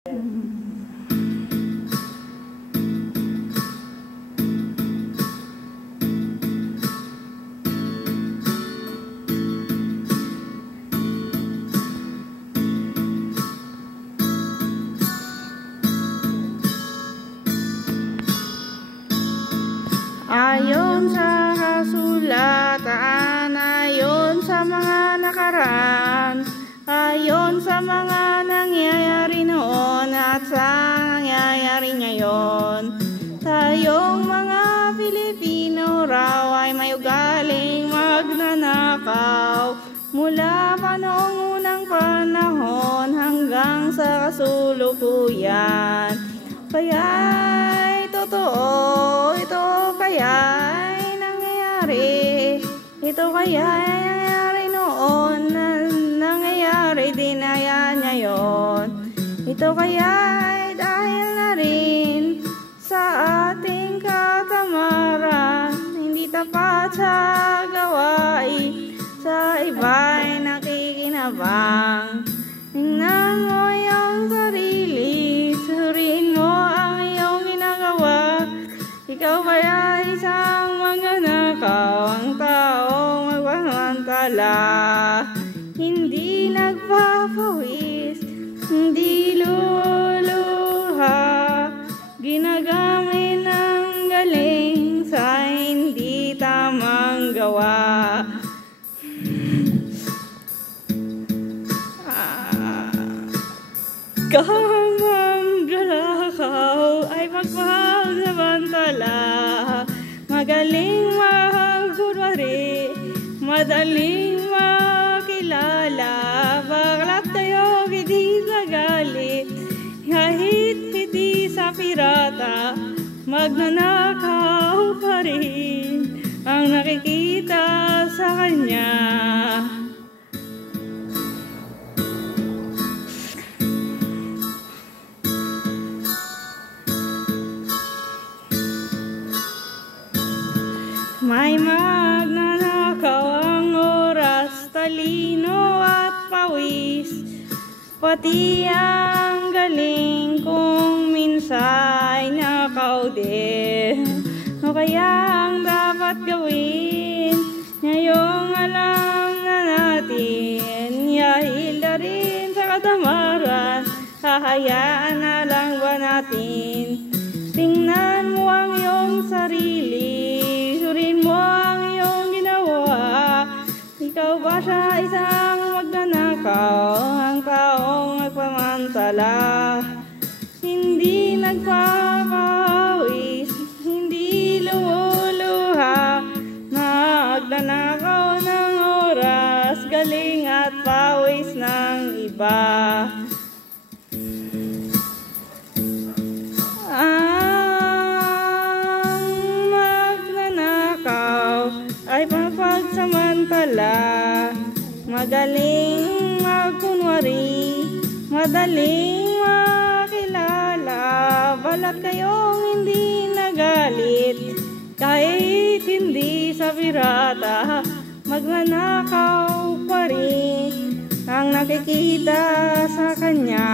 Ayon sa kasulatan, ayon sa mga nakaraan, ayon sa mga nangyayari noon at sa nangyayari ngayon, tayong mga Pilipino raw ay may ugaling magnanakaw mula pa noong unang panahon hanggang sa kasulukuyan. Kaya'y totoo, ito kaya'y nangyayari, ito kaya'y nangyayari noon, nangyayari din ngayon. Ito kaya'y dahil na rin sa ating katamaran, hindi tapat sa gawain, sa iba'y nakikinabang. Tingnan mo iyong sarili, suriin mo ang iyong ginagawa. Ikaw kaya isang magnanakaw, ang taong magpamantala, hindi nagpapawis, hindi luluha, ginagamit ng galing sa hindi tamang gawa. Kamang galakaw ay magpagsamantala, magaling magkunwari, madaling makilala, baklat tayo hindi nagalit, kahit hindi sa pirata, magnanakaw pa rin ang nakikita sa kanya. May magnanakaw ang oras, talino at pawis, pati ang galing kung minsa'y nakaw din. O kaya ang dapat gawin, ngayong alam na natin, dahil na rin sa katamaran, hahayaan na lang ba natin? Tingnan mo ang iyong sarili, surin mo ang iyong ginawa. Ikaw ba siya isang magnanakaw, ang taong nagpamantala, hindi nagpapawis, hindi lumuluha, nagnanakaw ng oras, galing at pawis ng iba. Ay mapagsamantala, magaling magkunwari, madaling makilala, balat kayong hindi nagalit, kahit hindi sa pirata, magnanakaw pa rin ang nakikita sa kanya.